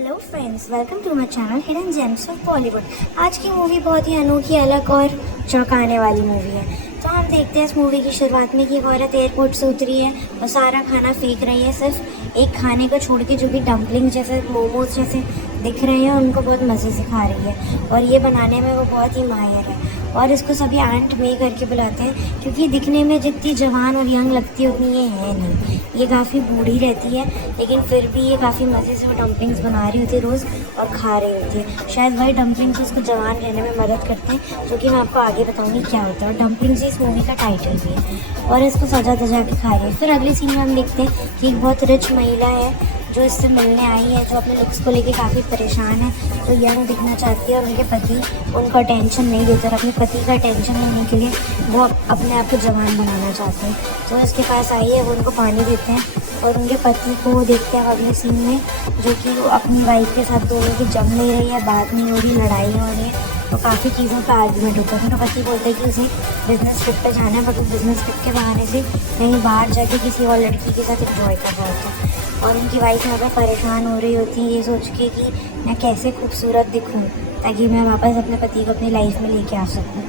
Hello friends, welcome to my channel hidden gems of Bollywood. आज की movie बहुत ही अनोखी, अलग और चौंकाने वाली मूवी है। तो हम देखते हैं इस मूवी की शुरुआत में कि एक औरत एयरपोर्ट से उतरी है और सारा खाना फेंक रही है, सिर्फ एक खाने को छोड़ के, जो कि डम्पलिंग जैसे, मोमोज जैसे दिख रहे हैं, उनको बहुत मज़े से खा रही है। और ये बनाने में वो बहुत ही माहिर है और इसको सभी आंट मे करके बुलाते हैं, क्योंकि दिखने में जितनी जवान और यंग लगती है उतनी ये है नहीं। ये काफ़ी बूढ़ी रहती है, लेकिन फिर भी ये काफ़ी मज़े से वो डम्पलिंग्स बना रही होती है रोज़ और खा रही होती है। शायद वही डम्पलिंग्स उसको जवान रहने में मदद करते हैं, जो कि मैं आपको आगे बताऊंगी क्या होता है। और डम्पलिंग्स इस मूवी का टाइटल भी है और इसको सजा धजा के खा रही है। फिर अगले सीन में हम देखते हैं कि एक बहुत रिच महिला है जो इससे मिलने आई है, जो अपने लुक्स को लेके काफ़ी परेशान है, जो यंग दिखना चाहती है और उनके पति उनको अटेंशन नहीं देते और अपने पति का अटेंशन लेने के लिए वो अपने आप को जवान बनाना चाहते हैं। तो इसके पास आई है, वो उनको पानी देते हैं और उनके पति को वो देखते हैं अगले सीन में, जो कि वो अपनी वाइफ के साथ दोनों की जम नहीं रही है, बात नहीं हो रही, लड़ाई हो रही है, तो काफ़ी चीज़ों का आर्गूमेंट होता है। उनका पति बोलता है कि उसे बिजनेस ट्रिप पे जाना है, बट वो बिजनेस ट्रिप के बहाने से कहीं बाहर जाके किसी और लड़की के साथ एंजॉय कर रहा होता है। और उनकी वाइफ यहाँ पर परेशान हो रही होती है, ये सोच के कि मैं कैसे खूबसूरत दिखूँ ताकि मैं वापस अपने पति को अपनी लाइफ में लेके आ सकूँ।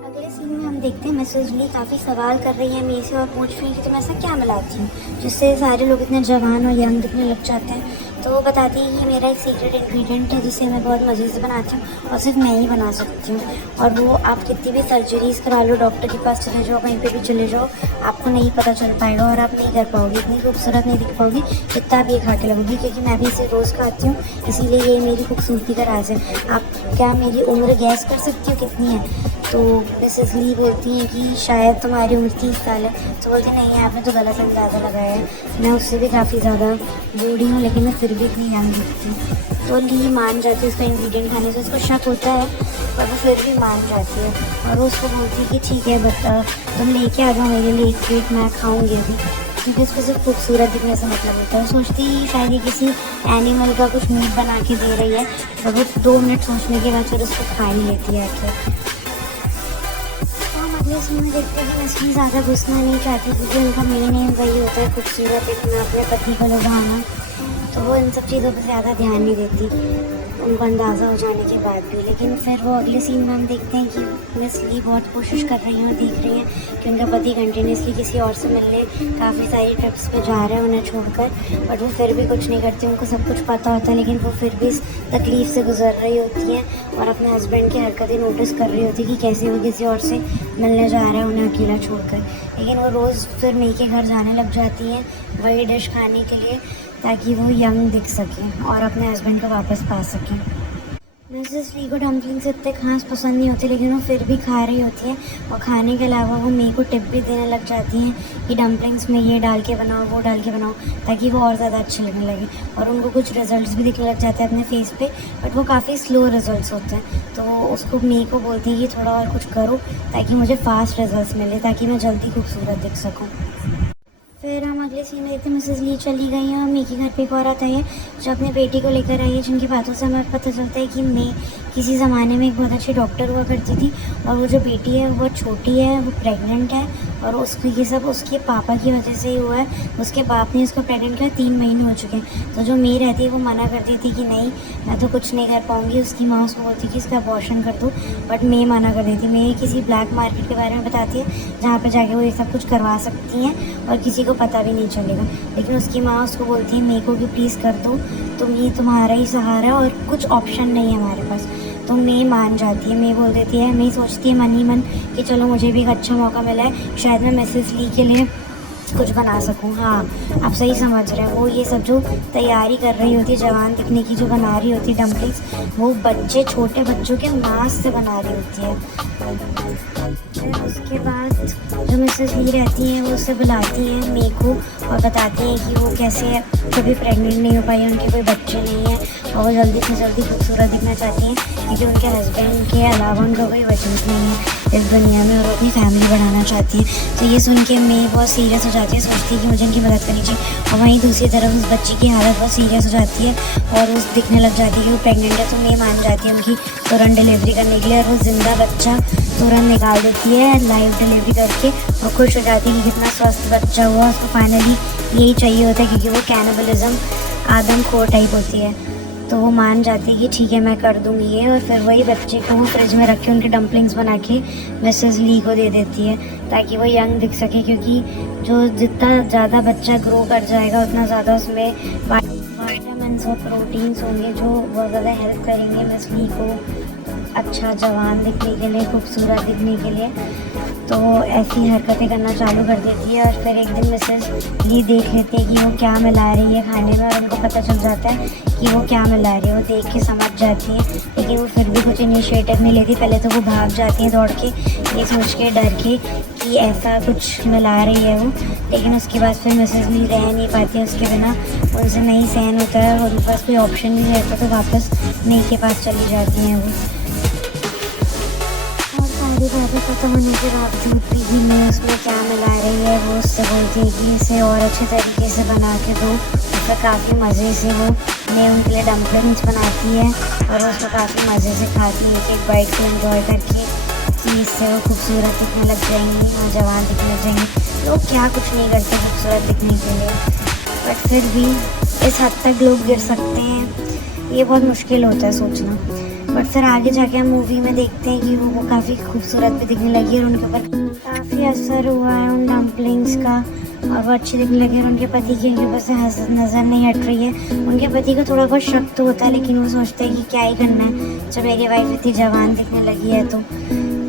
अगले सीन में हम देखते हैं मिसेस ली काफ़ी सवाल कर रही है मी से और पूछ रही है कि तुम ऐसा क्या मिलाती हूँ जिससे सारे लोग इतने जवान और यंग दिखने लग जाते हैं। तो वो बताती है कि मेरा एक सीक्रेट इंग्रेडिएंट है जिसे मैं बहुत मज़े से बनाती हूँ और सिर्फ मैं ही बना सकती हूँ। और वो आप कितनी भी सर्जरीज़ करा लो, डॉक्टर के पास चले जाओ, कहीं पे भी चले जाओ, आपको नहीं पता चल पाएगा और आप नहीं कर पाओगे, इतनी खूबसूरत नहीं दिख पाओगी जितना आप ये खा के लगोगी, क्योंकि मैं भी इसे रोज़ खाती हूँ, इसीलिए ये मेरी खूबसूरती का राज है। आप क्या मेरी उम्र गैस कर सकती हो कितनी है? तो मिसेस ली बोलती हैं कि शायद तुम्हारी उम्र 30 साल है। तो बोलती नहीं है, आपने तो गलत अंदाज़ा लगाया है, मैं उससे भी काफ़ी ज़्यादा बूढ़ी हूँ, लेकिन मैं फिर भी इतनी यंग दिखती हूँ। तो ली मान जाती है उसका इंग्रेडिएंट खाने से, उसको शक होता है पर वो फिर भी मान जाती है और वो उसको बोलती है कि ठीक है बता, तुम लेके आ जाओ मेरे लिए एक प्लेट, मैं खाऊँगी अभी, क्योंकि उसको सिर्फ खूबसूरत दिखने से मतलब होता है। सोचती शायद ये किसी एनिमल का कुछ मीट बना के दे रही है, तो वो 2 मिनट सोचने के बाद फिर उसको खा ही लेती है आके। अगले सीन में देखते हैं कि मछली ज़्यादा घुसना नहीं चाहती, क्योंकि उनका मेन एम वही होता है खूबसूरत दिखना, अपने पति को लुभाना, तो वो इन सब चीज़ों पर ज़्यादा ध्यान नहीं देती उनको अंदाज़ा हो जाने के बाद भी। लेकिन फिर वो अगले सीन में हम देखते हैं कि मछली बहुत कोशिश कर रही हैं और देख रही हैं कि उनका पति कंटिन्यूसली किसी और से मिलने काफ़ी सारी ट्रिप्स पे जा रहे हैं उन्हें छोड़कर, बट वो फिर भी कुछ नहीं करती। उनको सब कुछ पता होता है, लेकिन वो फिर भी इस तकलीफ़ से गुजर रही होती हैं और अपने हस्बैंड की हरकतें नोटिस कर रही होती है कि कैसे वो किसी और से मिलने जा रहे हैं उन्हें अकेला छोड़कर। लेकिन वो रोज़ फिर मई के घर जाने लग जाती हैं वही डिश खाने के लिए, ताकि वो यंग दिख सकें और अपने हस्बैंड को वापस पा सकें। मिसेस ली को डम्पलिंग्स इतने खास पसंद नहीं होते, लेकिन वो फिर भी खा रही होती है और खाने के अलावा वो मई को टिप भी देने लग जाती हैं कि डम्पलिंग्स में ये डाल के बनाओ, वो डाल के बनाओ, ताकि वो और ज़्यादा अच्छे लगने लगे। और उनको कुछ रिजल्ट्स भी दिखने लग जाते हैं अपने फेस पे, बट वो काफ़ी स्लो रिजल्ट्स होते हैं। तो उसको मई को बोलती है कि थोड़ा और कुछ करो ताकि मुझे फास्ट रिजल्ट्स मिले, ताकि मैं जल्दी खूबसूरत दिख सकूँ। फिर हम अगले सीन में देखते हैं मिसेस ली चली गई हैं और मई के घर पे एक औरत आई है जो अपनी बेटी को लेकर आई है, जिनकी बातों से हमें पता चलता है कि मई किसी ज़माने में एक बहुत अच्छी डॉक्टर हुआ करती थी और वो जो बेटी है वो बहुत छोटी है, वो प्रेग्नेंट है और उसको ये सब उसके पापा की वजह से ही हुआ है। उसके बाप ने उसको प्रेग्नेंट किया, 3 महीने हो चुके हैं। तो जो मई रहती है वो मना करती थी कि नहीं, मैं तो कुछ नहीं कर पाऊँगी। उसकी माँ उसको बोलती कि इसका अबॉर्शन कर दो, बट मई मना कर देती। मई किसी ब्लैक मार्केट के बारे में बताती है जहाँ पर जाके वो ये सब कुछ करवा सकती हैं और किसी को पता भी नहीं चलेगा। लेकिन उसकी माँ उसको बोलती है मई को कि प्लीज़ कर दो, तुम ये तुम्हारा ही सहारा और कुछ ऑप्शन नहीं है हमारे पास। तो मई मान जाती है। मई बोल देती है, मई सोचती है मन ही मन कि चलो मुझे भी एक अच्छा मौका मिला है, शायद मैं मिसेस ली के लिए कुछ बना सकूं। हाँ, आप सही समझ रहे हैं। वो ये सब जो तैयारी कर रही होती है जवान दिखने की, जो बना रही होती है डम्पलिंग्स, वो बच्चे, छोटे बच्चों के मांस से बना रही होती है। फिर उसके बाद जो मिसेस ली रहती हैं वो उससे बुलाती हैं मई को और बताती हैं कि वो कैसे कभी प्रेग्नेंट नहीं हो पाई, उनके कोई बच्चे नहीं हैं और वो जल्दी से जल्दी खूबसूरत दिखना चाहती हैं, क्योंकि उनके हस्बैंड के अलावा उनका कोई वजूद नहीं है इस दुनिया में और वो अपनी फैमिली बढ़ाना चाहती है। तो ये सुन के मई बहुत सीरियस हो जाती है, सोचती है कि मुझे इनकी मदद करनी चाहिए। और वहीं दूसरी तरफ उस बच्ची की हालत बहुत सीरियस हो जाती है और वो दिखने लग जाती है कि वो प्रेग्नेंट है। तो मई मान जाती है उनकी तुरंत डिलीवरी करने के लिए और वो ज़िंदा बच्चा तुरंत निकाल देती है लाइव डिलीवरी करके और खुश हो जाती है कि कितना स्वस्थ बच्चा हुआ। उसको फाइनली यही चाहिए होता है, क्योंकि वो कैनिबलिज्म आदमखोर टाइप होती है। तो वो मान जाती है कि ठीक है मैं कर दूँगी ये, और फिर वही बच्चे को वो फ्रिज में रख के उनके डम्पलिंग्स बना के मिसेस ली को दे देती है ताकि वो यंग दिख सके, क्योंकि जो जितना ज़्यादा बच्चा ग्रो कर जाएगा उतना ज़्यादा उसमें विटामिन्स और प्रोटीन्स होंगे जो बहुत ज़्यादा हेल्प करेंगे मिस ली को अच्छा जवान दिखने के लिए, खूबसूरत दिखने के लिए। तो ऐसी हरकतें करना चालू कर देती है, और फिर एक दिन मिसेस ये देख लेती है कि वो क्या मिला रही है खाने में, और उनको पता चल जाता है कि वो क्या मिला रही है। वो देख के समझ जाती है, लेकिन वो फिर भी कुछ इनिशिएटिव नहीं लेती। पहले तो वो भाग जाती है दौड़ के, ये सोच के डर के कि ऐसा कुछ मिला रही है वो, लेकिन उसके बाद फिर मिसेस ली रह नहीं पाती है उसके बिना, उनसे नहीं सहन होता है और उनके पास कोई ऑप्शन नहीं रहता, तो वापस मेई के पास चली जाती हैं वो। सारी बातें खत्म होने के बावजूद भी मैं उसमें क्या मिला रही है वो उससे बोलती है कि इसे और अच्छे तरीके से बना के दो। उसका काफ़ी मज़े से वो मैं उनके लिए डम्पलिंग्स बनाती है, और उसको काफ़ी मज़े से खाती है, एक एक बाइट को एंजॉय करके कि इससे वो खूबसूरत दिखने लग जाएंगी और जवान दिखने लग जाएंगी। लोग क्या कुछ नहीं करते खूबसूरत दिखने के लिए, बट फिर भी इस हद तक लोग गिर सकते हैं, ये बहुत मुश्किल होता है सोचना। बट फिर आगे जाके हम मूवी में देखते हैं कि वो काफ़ी खूबसूरत भी दिखने लगी, और उनके ऊपर काफ़ी असर हुआ है उन डम्पलिंग्स का, और वो अच्छी दिखने लगी, और उनके पति की उनके ऊपर से नज़र नहीं हट रही है। उनके पति को थोड़ा बहुत शक तो होता है, लेकिन वो सोचते हैं कि क्या ही करना है जब मेरी वाइफ इतनी जवान दिखने लगी है तो।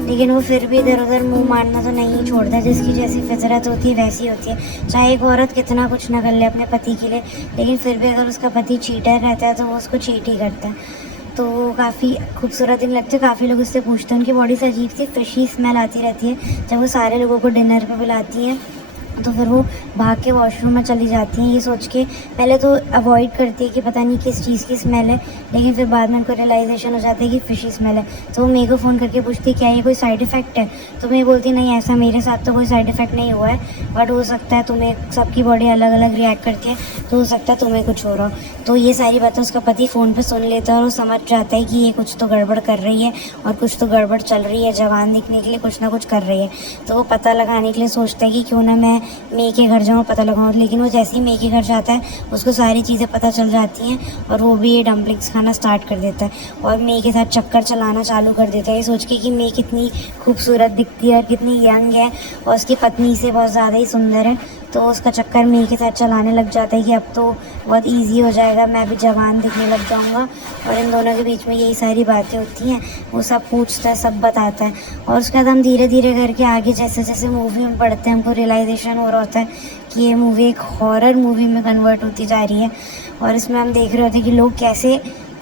लेकिन वो फिर भी इधर उधर मुंह मारना तो नहीं छोड़ता, जिसकी जैसी फितरत होती है वैसी होती है। चाहे एक औरत कितना कुछ ना कर ले अपने पति के लिए, लेकिन फिर भी अगर उसका पति चीटर रहता है तो वो उसको चीट ही करता है। तो वो काफ़ी खूबसूरत दिन लगते हैं। काफ़ी लोग उससे पूछते हैं, उनकी बॉडी से अजीब सी फिशी स्मेल आती रहती है जब वो सारे लोगों को डिनर पे बुलाती हैं। तो फिर वो भाग के वॉशरूम में चली जाती हैं, ये सोच के पहले तो अवॉइड करती है कि पता नहीं किस चीज़ की स्मेल है, लेकिन फिर बाद में उनको रियलाइजेशन हो जाता है कि फिशी स्मेल है। तो वो मेरे को फ़ोन करके पूछती क्या ये कोई साइड इफ़ेक्ट है, तो मैं बोलती नहीं ऐसा मेरे साथ तो कोई साइड इफ़ेक्ट नहीं हुआ है, बट हो सकता है तुम्हें, सबकी बॉडी अलग अलग रिएक्ट करती है, तो हो सकता है तुम्हें कुछ हो रहा हो। तो ये सारी बातें उसका पति फ़ोन पर सुन लेता है, और वो समझ जाता है कि ये कुछ तो गड़बड़ कर रही है, और कुछ तो गड़बड़ चल रही है, जवान दिखने के लिए कुछ ना कुछ कर रही है। तो वो पता लगाने के लिए सोचता है कि क्यों ना मैं मेई के घर जाऊँ, पता लगाऊँ। लेकिन वो जैसे ही मेई के घर जाता है उसको सारी चीज़ें पता चल जाती हैं, और वो भी ये डम्पलिंग्स खाना स्टार्ट कर देता है, और मेई के साथ चक्कर चलाना चालू कर देता है, ये सोच के कि मेई कितनी खूबसूरत दिखती है और कितनी यंग है, और उसकी पत्नी से बहुत ज़्यादा ही सुंदर है। तो उसका चक्कर मेई के साथ चलाने लग जाता है कि अब तो बहुत ईजी हो जाएगा, मैं भी जवान दिखने लग जाऊंगा। और इन दोनों के बीच में यही सारी बातें होती हैं, वो सब पूछता है, सब बताता है, और उसके बाद हम धीरे धीरे करके आगे जैसे जैसे मूवी में पढ़ते हैं हमको रियलाइजेशन हो रहा होता है कि ये मूवी एक हॉरर मूवी में कन्वर्ट होती जा रही है। और इसमें हम देख रहे होते हैं कि लोग कैसे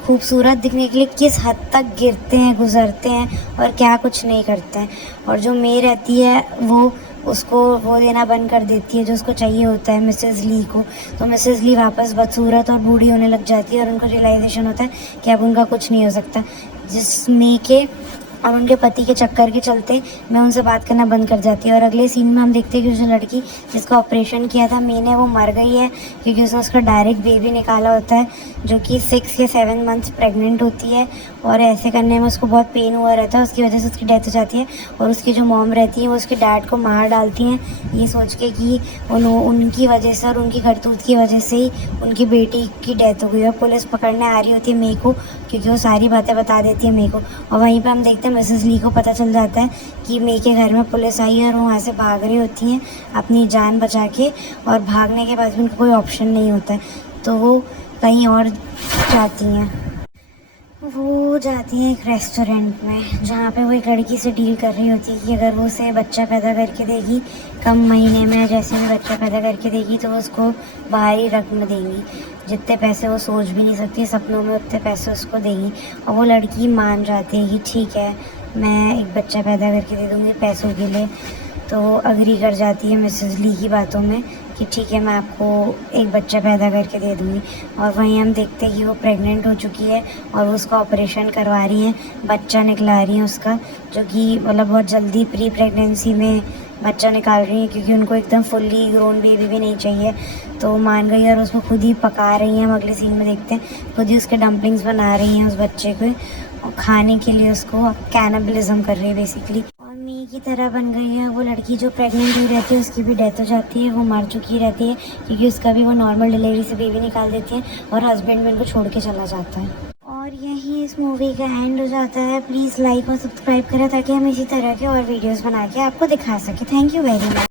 खूबसूरत दिखने के लिए किस हद तक गिरते हैं, गुजरते हैं, और क्या कुछ नहीं करते हैं। और जो मेई रहती है वो उसको वो देना बंद कर देती है जो उसको चाहिए होता है मिसेस ली को। तो मिसेस ली वापस बदसूरत और बूढ़ी होने लग जाती है, और उनको रियलाइजेशन होता है कि अब उनका कुछ नहीं हो सकता। जिस मेई के और उनके पति के चक्कर के चलते मैं उनसे बात करना बंद कर जाती है। और अगले सीन में हम देखते हैं कि जो लड़की जिसका ऑपरेशन किया था मेई ने, वो मर गई है, क्योंकि उसने उसका डायरेक्ट बेबी निकाला होता है, जो कि 6 या 7 मंथ्स प्रेग्नेंट होती है, और ऐसे करने में उसको बहुत पेन हुआ रहता है, उसकी वजह से उसकी डेथ हो जाती है। और उसकी जो मॉम रहती है वो उसके डैड को मार डालती हैं, ये सोच के कि उनकी वजह से और उनकी करतूत की वजह से ही उनकी बेटी की डेथ हो गई। और पुलिस पकड़ने आ रही होती है मेई को, क्योंकि वो सारी बातें बता देती है मेई को। और वहीं पर हम देखते हैं मिसेस ली को पता चल जाता है कि मेई के घर में पुलिस आई है, और वो वहाँ से भाग रही होती हैं अपनी जान बचा के, और भागने के बाद भी उनको कोई ऑप्शन नहीं होता है, तो वो कहीं और जाती हैं। वो जाती है एक रेस्टोरेंट में, जहाँ पे वो एक लड़की से डील कर रही होती है कि अगर वो उसे बच्चा पैदा करके देगी कम महीने में, जैसे भी बच्चा पैदा करके देगी, तो वो उसको भारी रकम देंगी, जितने पैसे वो सोच भी नहीं सकती सपनों में उतने पैसे उसको देंगी। और वो लड़की मान जाती है कि ठीक है मैं एक बच्चा पैदा करके दे दूँगी पैसों के लिए। तो वो अग्री कर जाती है मिसेस ली की बातों में कि ठीक है मैं आपको एक बच्चा पैदा करके दे दूँगी। और वहीं हम देखते हैं कि वो प्रेग्नेंट हो चुकी है, और वो उसका ऑपरेशन करवा रही हैं, बच्चा निकला रही हैं उसका, जो कि मतलब बहुत जल्दी प्री प्रेगनेंसी में बच्चा निकाल रही हैं, क्योंकि उनको एकदम फुल्ली ग्रोन बेबी भी नहीं चाहिए। तो मान गई, और उसको खुद ही पका रही हैं। हम अगले सीन में देखते हैं खुद ही उसके डम्पलिंग्स बना रही हैं उस बच्चे को, और खाने के लिए उसको कैनिबलिज्म कर रही है बेसिकली। और मी की तरह बन गई है। वो लड़की जो प्रेग्नेंट हुई रहती है उसकी भी डेथ हो जाती है, वो मर चुकी रहती है क्योंकि उसका भी वो नॉर्मल डिलीवरी से बेबी निकाल देती है और हस्बैंड भी उनको छोड़ के चला जाता है। और यही इस मूवी का एंड हो जाता है। प्लीज़ लाइक और सब्सक्राइब करें ताकि हम इसी तरह के और वीडियोस बना के आपको दिखा सकें। Thank you very much.